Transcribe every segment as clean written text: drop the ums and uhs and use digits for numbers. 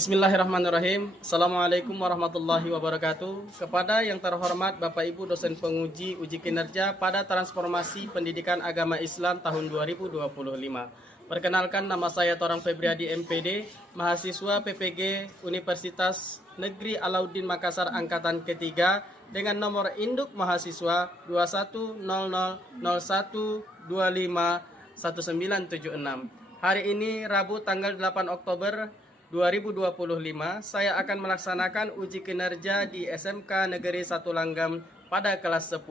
Bismillahirrahmanirrahim. Assalamualaikum warahmatullahi wabarakatuh. Kepada yang terhormat Bapak Ibu dosen penguji uji kinerja pada transformasi pendidikan agama Islam tahun 2025. Perkenalkan, nama saya Torang Febriadi MPD, mahasiswa PPG Universitas Negeri Alauddin Makassar angkatan ketiga dengan nomor induk mahasiswa 210001251976. Hari ini Rabu tanggal 8 Oktober 2025, saya akan melaksanakan uji kinerja di SMK Negeri 1 Langgam pada kelas 10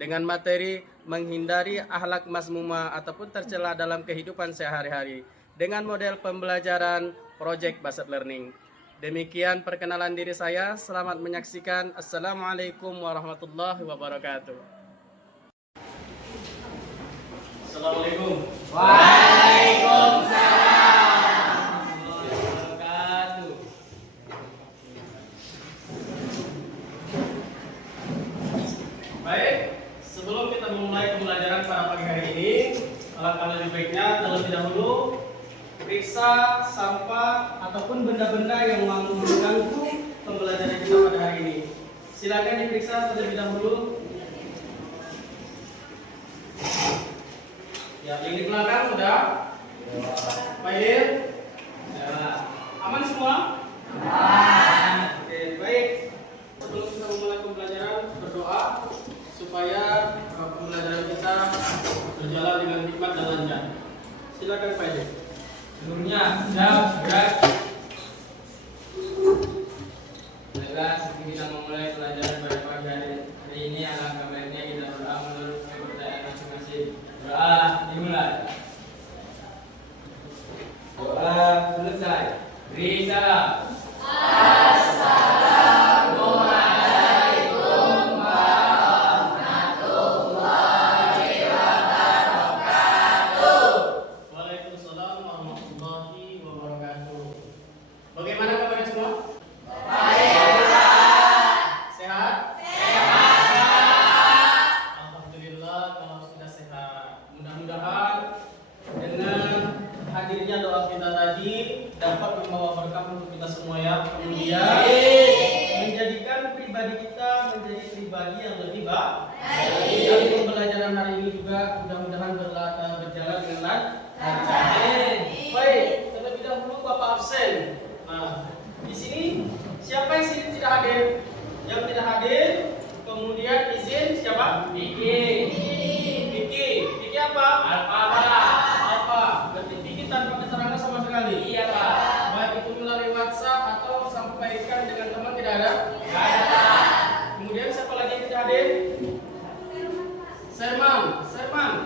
dengan materi menghindari akhlak mazmumah ataupun tercela dalam kehidupan sehari-hari dengan model pembelajaran project based learning. Demikian perkenalan diri saya. Selamat menyaksikan. Assalamualaikum warahmatullahi wabarakatuh. Assalamualaikum. Waalaikumsalam. Baik, sebelum kita memulai pembelajaran pada pagi hari ini, alangkah lebih baiknya terlebih dahulu periksa sampah ataupun benda-benda yang mampu mengganggu pembelajaran kita pada hari ini. Silakan diperiksa terlebih dahulu. Ya, yang di belakang sudah. Baik. Ya, aman semua? Aman. Oke, baik. Sebelum kita memulai pembelajaran, berdoa supaya pembelajaran kita berjalan dengan hikmat dan lancar. Silakan Pak Edi. Seluruhnya siap, gerak. Baiklah, sebelum kita memulai pelajaran pada pagi hari ini, alangkah baiknya kita berdoa menurut kepercayaan masing-masing. Doa dimulai. Doa selesai. Beri salam.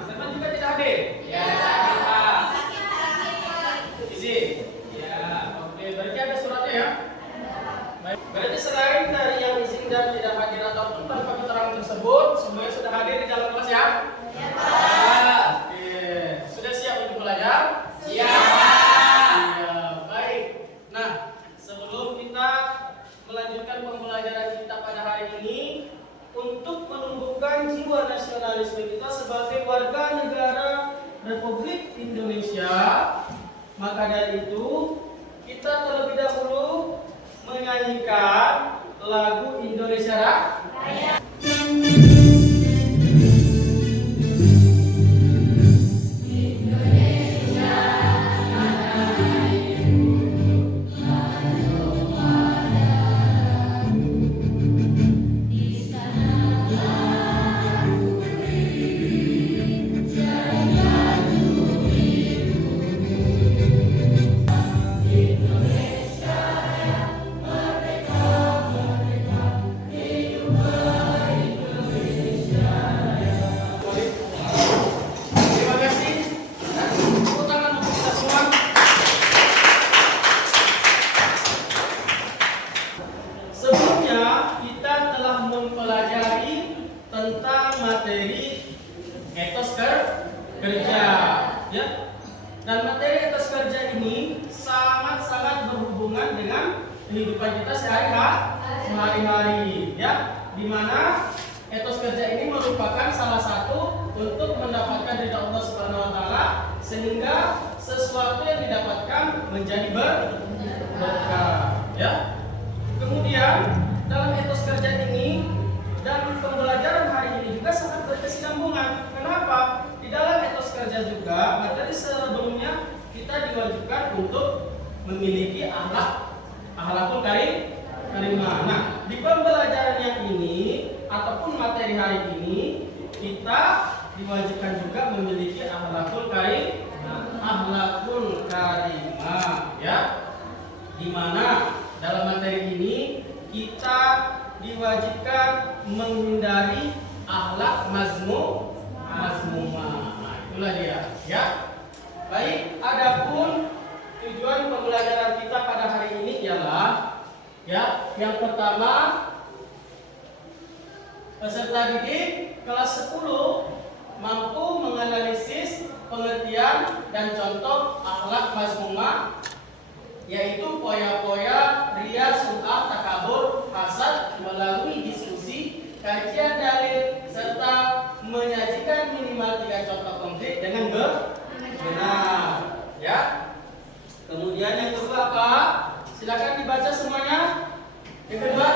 Serman juga tidak hadir. Ya, Pak. Izin. Ya, oke. Berarti ada suratnya ya? Baik. Berarti selain dari yang izin dan tidak hadir ataupun tanpa keterangan tersebut, semuanya sudah hadir di dalam kelas ya? Ya, Pak. Oke. Sudah siap untuk belajar? Siap. Ya, baik. Nah, sebelum kita melanjutkan pembelajaran kita pada hari ini, untuk menumbuhkan jiwa nasionalisme kita sebagai warga negara Republik Indonesia, maka dari itu kita terlebih dahulu menyanyikan lagu Indonesia Raya. Kehidupan kita sehari-hari ya, di mana etos kerja ini merupakan salah satu untuk mendapatkan ridha Allah Subhanahu wa taala, sehingga sesuatu yang didapatkan menjadi berkah, ya. Kemudian dalam etos kerja ini dan pembelajaran hari ini juga sangat berkesinambungan. Kenapa? Di dalam etos kerja juga materi sebelumnya kita diwajibkan untuk memiliki akhlakul karimah. Nah, di pembelajaran yang ini ataupun materi hari ini kita diwajibkan juga memiliki akhlakul karimah, ya. Di mana dalam materi ini kita diwajibkan menghindari akhlak mazmumah. Nah, itulah dia, ya. Baik, adapun tujuan pembelajaran kita pada hari ini ialah, ya, yang pertama, peserta didik kelas 10 mampu menganalisis pengertian dan contoh akhlak mazmumah, yaitu foya-foya, ria, sum'ah, takabur, hasad melalui diskusi, kajian dalil, serta menyajikan minimal 3 contoh konkret dengan benar, ya. Kemudian yang kedua apa? Silakan dibaca semuanya. Yang kedua,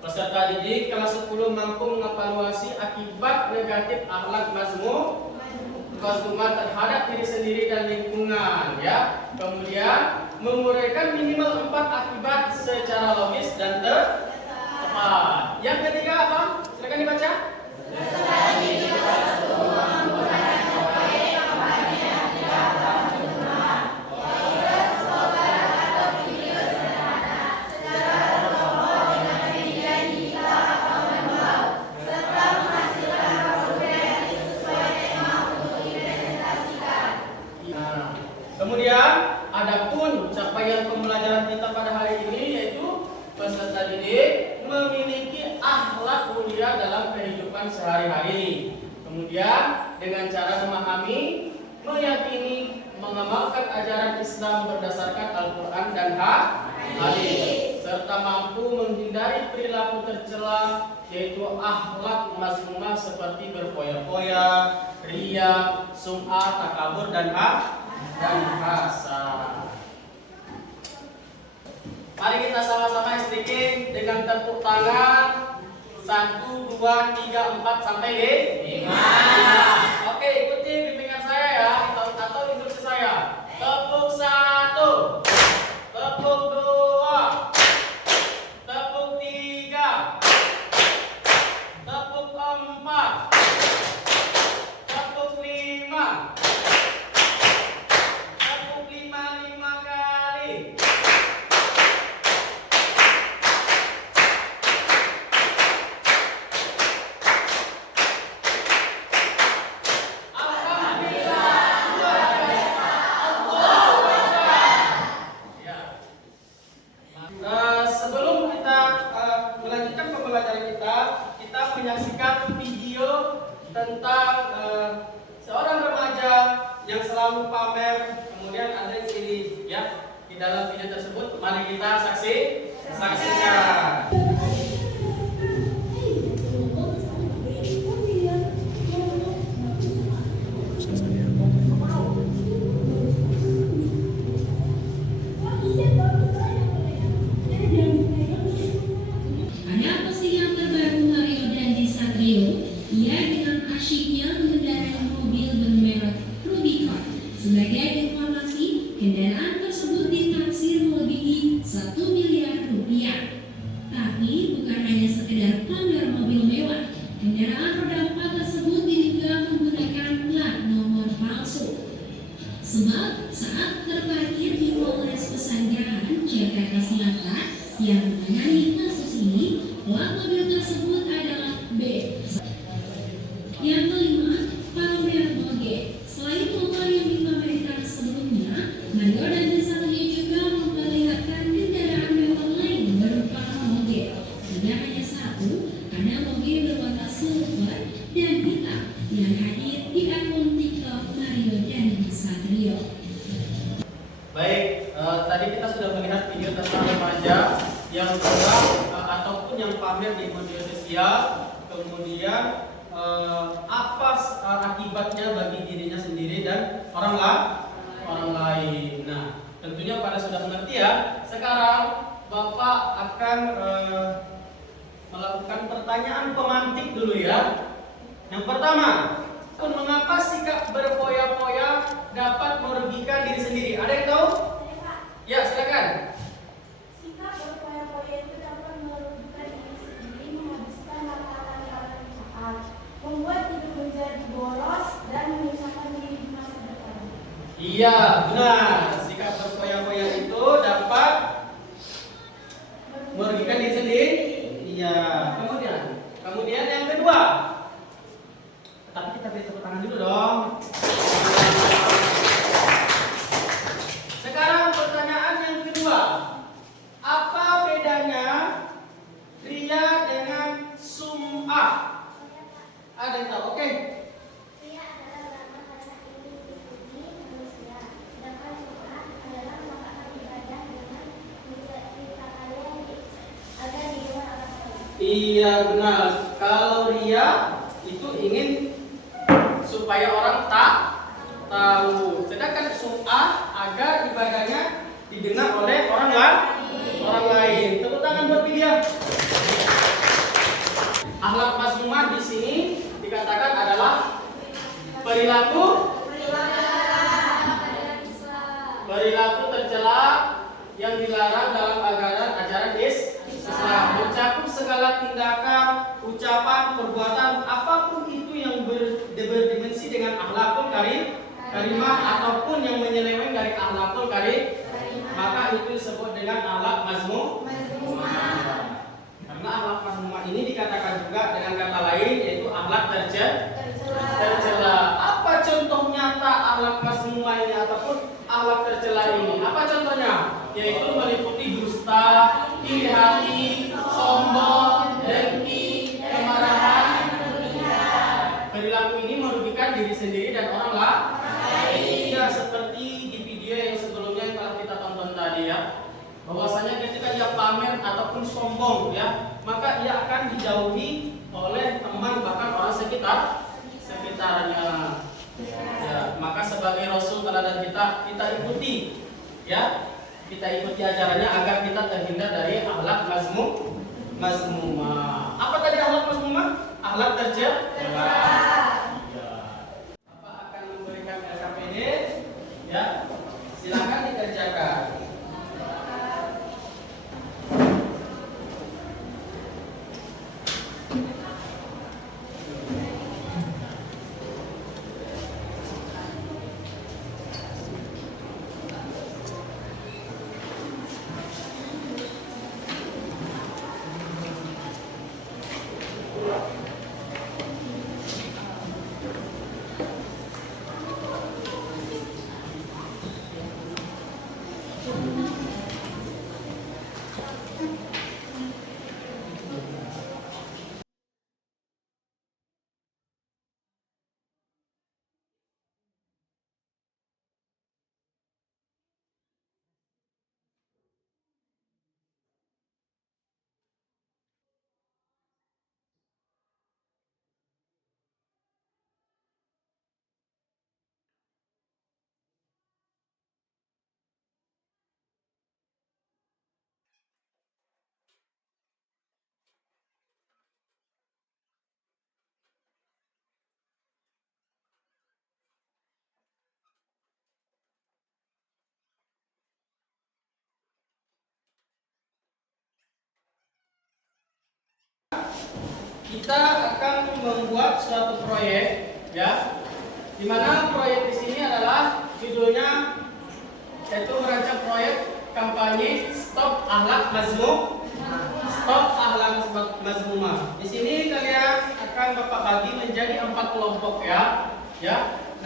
peserta didik kelas 10 mampu mengevaluasi akibat negatif akhlak mazmumah terhadap diri sendiri dan lingkungan, ya. Kemudian menguraikan minimal 4 akibat secara logis dan tepat. Yang ketiga apa? Silakan dibaca. Kemudian, adapun capaian pembelajaran kita pada hari ini yaitu peserta didik memiliki akhlak mulia dalam kehidupan sehari-hari. Kemudian, dengan cara memahami, meyakini, mengamalkan ajaran Islam berdasarkan Al-Quran dan hadis, serta mampu menghindari perilaku tercela yaitu akhlak mazmumah seperti berfoya-foya, ria, sum'ah, takabur dan hasad. Mari kita sama-sama istiqim dengan tepuk tangan 1, 2, 3, 4 sampai 5. Oke, ikuti bimbingan saya ya, atau instruksi saya. Tepuk 1, tepuk 2, tepuk 3, tepuk 4, tepuk 5. Sebelum kita melanjutkan pembelajaran kita menyaksikan video tentang seorang remaja yang selalu pamer, kemudian ada yang ini, ya. Di dalam video tersebut, mari kita saksikan. Sebagai informasi, kendaraan tersebut ditaksir melebihi 1 miliar rupiah. Tapi bukan hanya sekedar pamer mobil mewah, kendaraan roda 4 tersebut diduga menggunakan plat nomor palsu. Sebab saat terparkir di Polres Pesanggerahan, Jakarta Selatan yang menangani kasus ini, plat mobil tersebut adalah B. Yang kelima, pamer moge. Selain motor yang dipamerkan sebelumnya, Mario dan Desalia juga memperlihatkan kendaraan mewah lain berupa moge. Tidak hanya satu, ada moge berwarna silver dan hitam yang Baik, tadi kita sudah melihat video tentang remaja yang kurang ataupun yang pamer di media sosial, kemudian apa akibatnya bagi dirinya sendiri dan orang lain. Nah, tentunya pada sudah mengerti ya. Sekarang Bapak akan melakukan pertanyaan pemantik dulu ya. Yang pertama, mengapa sikap berfoya-foya dapat merugikan diri sendiri? Ada yang tahu? Ya, silakan. Sikap berfoya-foya itu dapat merugikan diri sendiri, menghabiskan makanan yang saat, membuat hidup menjadi boros dan menyusahkan diri di masa depan. Iya, benar. Sikap berfoya-foya itu dapat merugikan diri sendiri. Iya. Kemudian yang kedua. Tapi kita beri tepuk tangan dulu dong. Sekarang pertanyaan yang kedua. Apa bedanya ria dengan sum'ah? Ada yang tahu? Oke. Ria adalah beramal karena ingin dipuji manusia, sedangkan sum'ah adalah melakukan ibadah dengan menceritakannya agar didengar orang lain. Iya benar. Kalau ria itu ingin supaya orang tak tahu. Sedangkan sum'ah agar ibadahnya didengar oleh orang lain. Tepuk tangan buat dia. Akhlak mazmumah di sini dikatakan adalah perilaku tercela yang dilarang dalam ajaran Islam, mencakup segala tindakan, ucapan, perbuatan apapun itu yang berdimensi dengan akhlakul karimah ataupun yang menyeleweng dari akhlakul maka itu disebut dengan akhlak mazmumah. Karena akhlak mazmumah ini dikatakan juga dengan kata lain yaitu akhlak tercela. Apa contoh nyata akhlak mazmumah ini ataupun akhlak tercela ini? Apa contohnya? Yaitu meliputi dusta, iri hati, sombong, dengki, kemarahan. Perilaku ini merugikan diri sendiri dan orang lain. Ya, seperti di video yang sebelumnya yang telah kita tonton tadi ya. Bahwasanya ketika dia pamer ataupun sombong ya, maka ia akan dijauhi oleh teman bahkan orang sekitarnya. Ya, maka sebagai Rasul teladan kita ikuti ya. Kita ikuti ajarannya agar kita terhindar dari akhlak mazmumah. Apa tadi akhlak mazmumah? Akhlak tercela. Ya. Bapak akan memberikan LKPD ya. Silakan dikerjakan. Kita akan membuat suatu proyek ya, di mana proyek di sini adalah judulnya yaitu merancang proyek kampanye Stop Akhlak Mazmumah. Di sini kalian akan Bapak bagi menjadi 4 kelompok ya.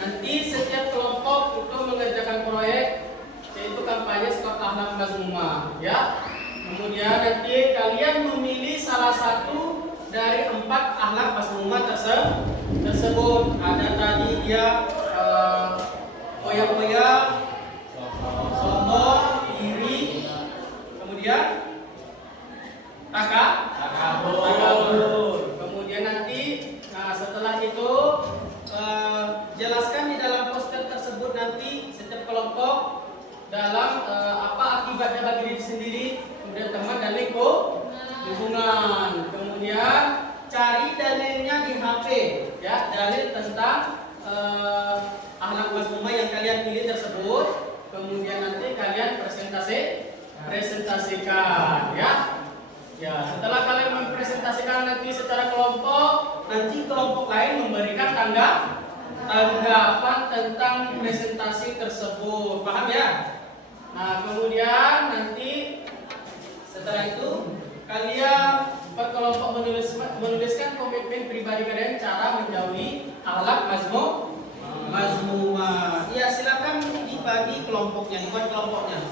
Nanti setiap kelompok itu mengerjakan proyek yaitu kampanye Stop Akhlak Mazmumah ya. Kemudian nanti kalian memilih salah satu dari 4 akhlak mazmumah tersebut. Ada tadi dia foya-foya, sombong, dalam apa akibatnya bagi diri sendiri, kemudian teman dan lingkungan. Kemudian cari dalilnya di HP, ya, dalil tentang akhlak mazmumah yang kalian pilih tersebut. Kemudian nanti kalian presentasikan, ya. Ya, setelah kalian mempresentasikan nanti secara kelompok, nanti kelompok lain memberikan tanggapan tentang presentasi tersebut. Paham ya? Nah, kemudian nanti setelah itu kalian per kelompok menuliskan komitmen pribadi kalian cara menjauhi akhlak mazmumah. Ya, silakan dibagi kelompoknya, dibuat kelompoknya.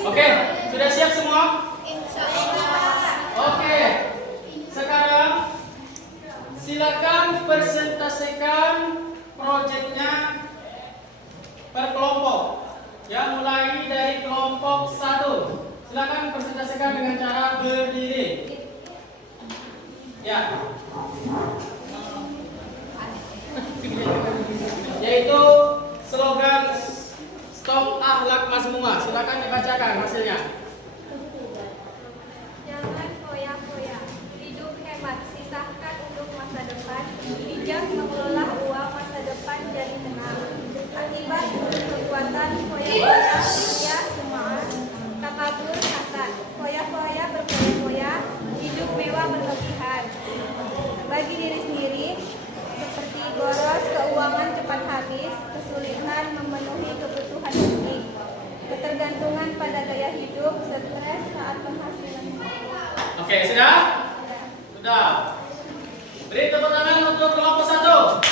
Oke, sudah siap semua? Insya Allah. Oke, sekarang silakan presentasikan proyeknya per kelompok. Ya, mulai dari kelompok 1. Silakan presentasikan dengan cara berdiri. Ya. Yaitu slogan Stop Akhlak Mazmumah. Silakan dibacakan hasilnya. Jangan foya-foya, hidup hemat, sisahkan untuk masa depan, bijak mengelola uang masa depan jadi tenang. Akibat kekuatan foya-foya, ya semua, takabur hasad, foya-foya berfoya-foya, hidup mewah berlebihan. Bagi diri sendiri, seperti boros, keuangan cepat habis, kesulitan memenuhi kebutuhan penting, ketergantungan pada gaya hidup, stres saat penghasilan. Oke, sudah? Sudah. Beri tepuk tangan untuk kelompok 1.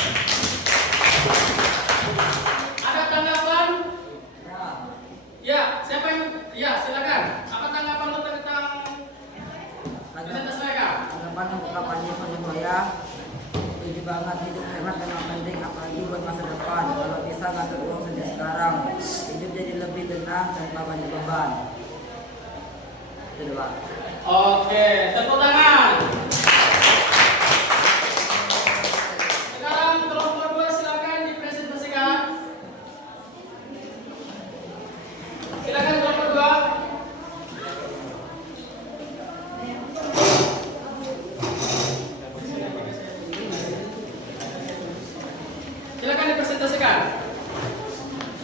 Ada tanggapan? Ya, siapa yang? Ya, silakan. Apa tanggapan lu tentang presentasi mereka? Tanggapan untuk kampanye foya-foya, setuju banget, hidup hemat memang penting, apalagi buat masa depan. Kalau bisa ngatur uang sejak sekarang, hidup jadi lebih tenang tanpa banyak beban. Itu Pak. Oke, tepuk tangan. Sekarang kelompok 2 silakan dipresentasikan. Silakan kelompok 2. Silakan dipresentasikan.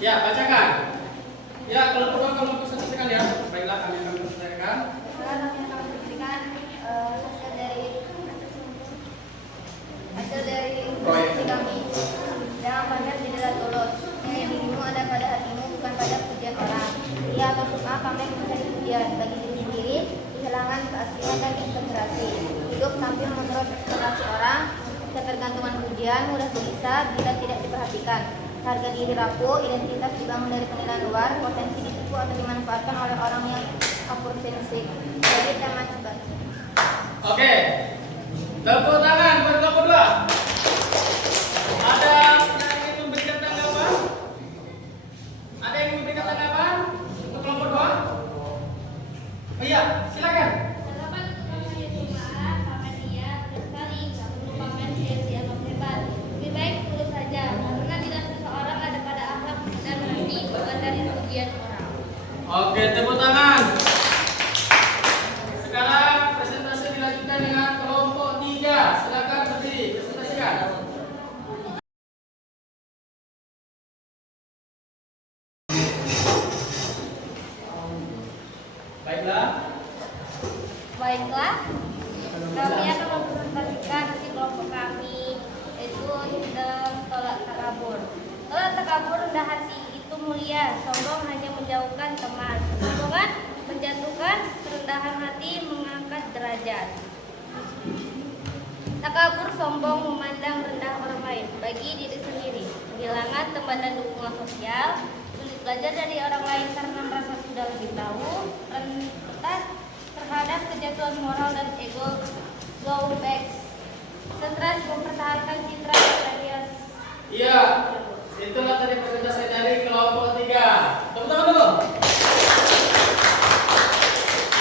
Ya, bacakan. Ya, kelompok 2 kamu presentasikan ya. Baiklah, kami akan presentasikan. Hasil dari investasi kami. Jangan pamer di dalam tulus. Nilai dirimu ada pada hatimu, bukan pada pujian orang. Ia atau sukma pamer mencari pujian bagi diri sendiri, kehilangan keaslian dan integrasi. Hidup tampil menurut ekspektasi orang, ketergantungan pujian mudah gelisah bila tidak diperhatikan. Harga diri rapuh, identitas dibangun dari penilaian luar, potensi ditipu atau dimanfaatkan oleh orang yang opportunistik. Jadi jangan sebagainya. Oke. Tepuk tangan buat kelompok 2. Ada yang ingin memberikan tanggapan? Ada yang ingin memberikan tanggapan untuk kelompok 2? Oh iya, silakan. Tanggapan untuk kampanye cobaan, pamer dia, sekali, nggak perlu pamer dia dianggap hebat. Lebih baik tulus saja, karena bila seseorang ada pada akhlak dan hati, bukan dari pujian orang. Oke, tepuk tangan. Sekarang presentasi dilanjutkan dengan kelompok 3. Silakan berdiri, presentasikan. Baiklah. Baiklah, kami akan mempresentasikan di kelompok kami, yaitu tolak takabur. Tolak takabur rendah hati itu mulia, sombong hanya menjauhkan teman. Kesombongan menjatuhkan, kerendahan hati mengangkat derajat. Takabur sombong memandang rendah orang lain bagi diri sendiri, kehilangan teman dan dukungan sosial, sulit belajar dari orang lain karena merasa sudah lebih tahu, rentan terhadap kejatuhan moral dan ego, low back, stres mempertahankan citra alias. Iya, itulah tadi presentasi dari kelompok 3. Tepuk tangan dulu.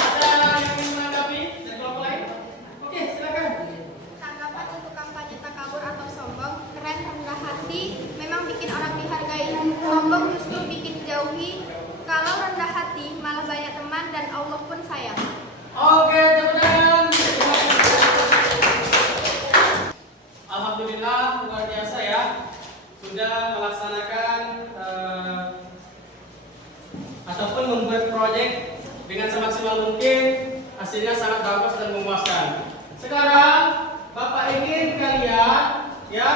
Ada yang ingin menanggapi dari kelompok lain? Oke, silakan. Tanggapan untuk kampanye takabur atau sombong, keren rendah hati, memang bikin orang dihargai. Sombong justru bikin dijauhi. Kalau rendah hati, malah banyak teman dan Allah pun sayang. Oke, tepuk tangan. Alhamdulillah, luar biasa ya. Sudah melaksanakan ataupun membuat proyek dengan semaksimal mungkin, hasilnya sangat bagus dan memuaskan. Sekarang Bapak ingin kalian ya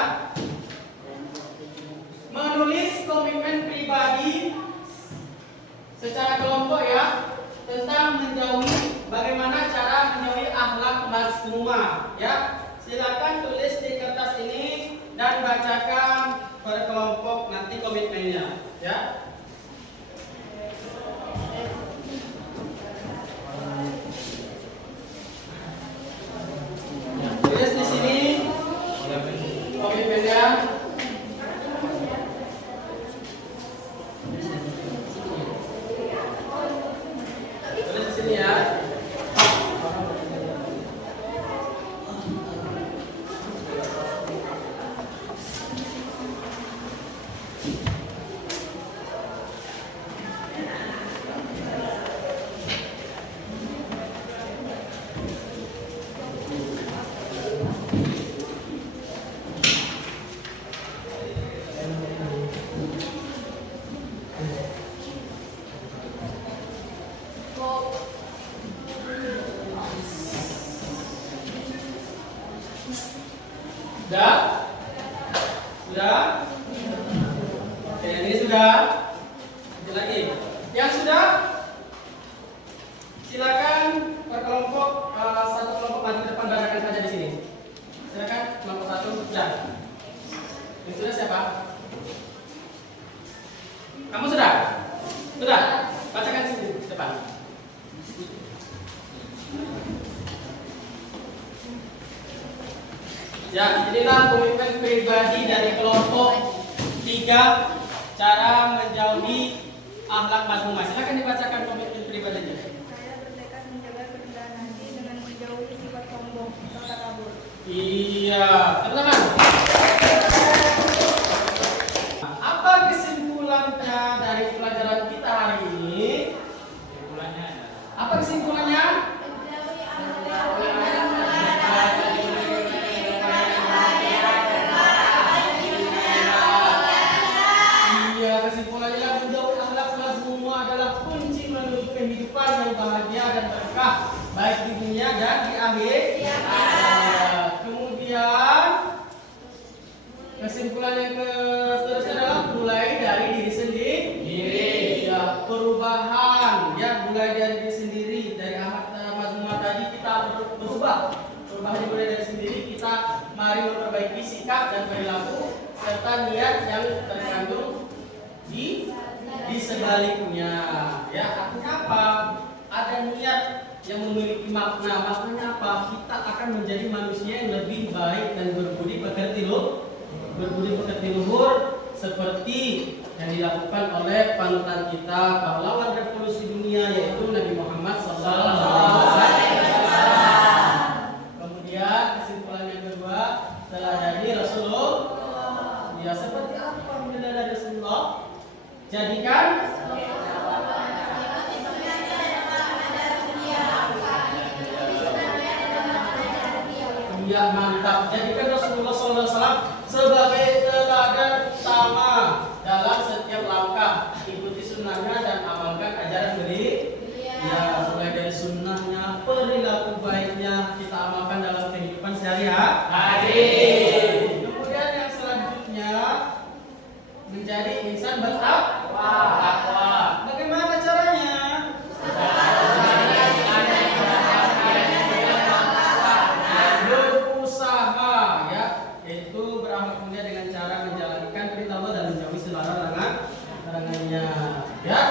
menulis komitmen pribadi secara kelompok ya tentang menjauhi, bagaimana cara menjauhi akhlak mazmumah ya. Silakan tulis di kertas ini dan bacakan per kelompok nanti komitmennya ya. Sudah? Sudah? Oke, ini sudah. Lanjut lagi. Yang sudah? Silakan berkelompok, satu kelompok maju ke depan, bacakan saja di sini. Silakan kelompok 1 sudah. Yang sudah siapa? Kamu sudah? Sudah? Bacakan di sini depan. Ya, inilah komitmen pribadi dari kelompok 3 cara menjauhi akhlak mazmumah. Silakan dibacakan komitmen pribadinya. Saya bertekad menjaga kerendahan hati dengan menjauhi sifat sombong atau takabur. Iya, teman-teman. Apa kesimpulannya dari pelajaran kita hari ini? Kesimpulannya Apa kesimpulannya? Iya, kesimpulannya menjauhi akhlak mazmumah adalah kunci menuju kehidupan yang bahagia dan berkah, baik di dunia dan di akhir. Kemudian kesimpulan yang seterusnya adalah mulai dari diri sendiri. Ya, perubahan. Ya, mulai dari diri sendiri. Dari akhlak mazmumah tadi kita berubah. Perubahan dimulai dari sendiri. Kita mari memperbaiki sikap dan perilaku serta niat yang terkandung di sebaliknya. Ya, artinya apa? Ada niat yang memiliki makna. Maknanya apa? Kita akan menjadi manusia yang lebih baik dan berbudi pekerti luhur seperti yang dilakukan oleh panutan kita, pahlawan revolusi dunia, yaitu Nabi Muhammad SAW. Kemudian kesimpulan yang kedua, telah dari Rasulullah. Ya, seperti apa menjadi dari Rasulullah? Jadikan ya, mantap. Jadikan Rasulullah SAW sebagai teladan utama dalam setiap langkah. Ikuti sunnahnya dan amalkan ajaran beliau. Ya, mulai dari sunnahnya, perilaku baiknya kita amalkan dalam kehidupan sehari-hari. Kemudian yang selanjutnya menjadi insan bertakwa. Bagaimana caranya? Berusaha, ya, yaitu beramal mulia dengan cara menjalankan perintah Allah dan menjauhi segala larangannya. Ya,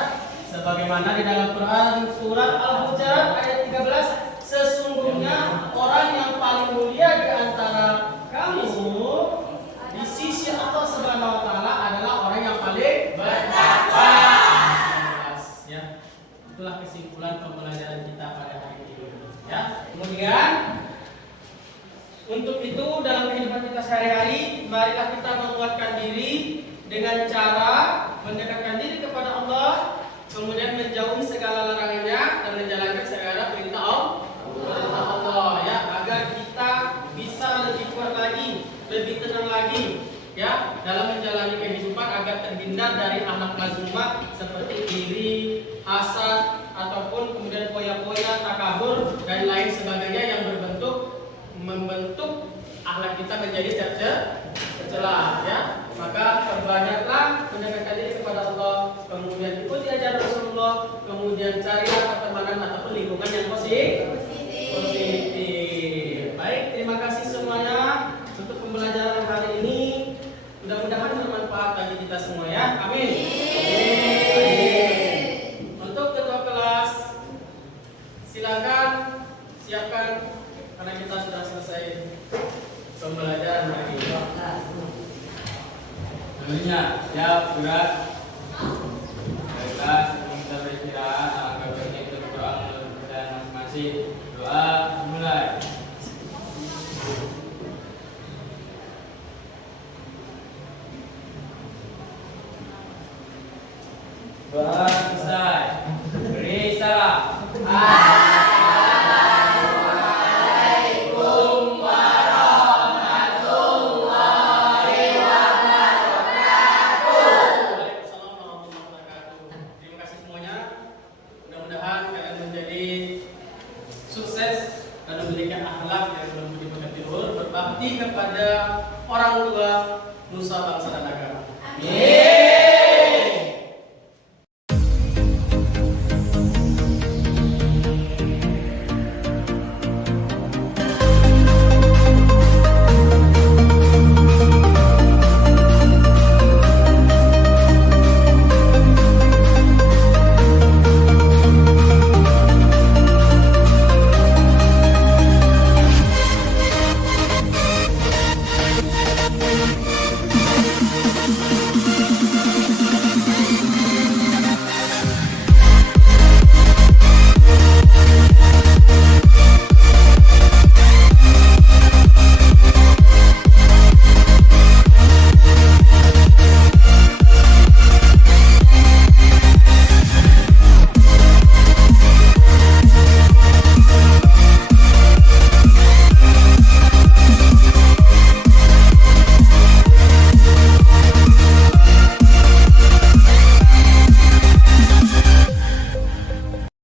sebagaimana di dalam Quran surat Al-Hujurat ayat 13, sesungguhnya orang yang paling mulia di antara kamu di sisi Allah Subhanahu wa taala adalah orang yang paling bertakwa. Ya, itulah kesimpulan pembelajaran kita pada hari ini. Ya, kemudian untuk itu dalam kehidupan kita sehari-hari, marilah kita menguatkan diri dengan cara mendekatkan diri kepada Allah, kemudian menjauhi segala larangannya dan menjalankan segala perintah Allah, ya, agar kita bisa lebih kuat lagi, lebih tenang lagi, ya, dalam menjalani kehidupan agar terhindar dari akhlak mazmumah seperti iri, hasad, ataupun kemudian foya-foya, takabur dan lain sebagainya yang membentuk akhlak kita menjadi tercela, ya. Maka perbanyaklah mendekatkan diri kepada Allah, kemudian ikuti ajaran Rasulullah, kemudian carilah pertemanan ataupun lingkungan yang positif. Baik, terima kasih semuanya untuk pembelajaran hari ini. Mudah-mudahan bermanfaat bagi kita semua, ya. Amin. Untuk ketua kelas, silakan siapkan karena kita sudah selesai pembelajaran hari ini. Namanya siap, berat. Baiklah, sebelum kita beristirahat, alangkah baiknya kita berdoa menurut kepercayaan masing-masing. Doa mulai. berbakti kepada orang tua,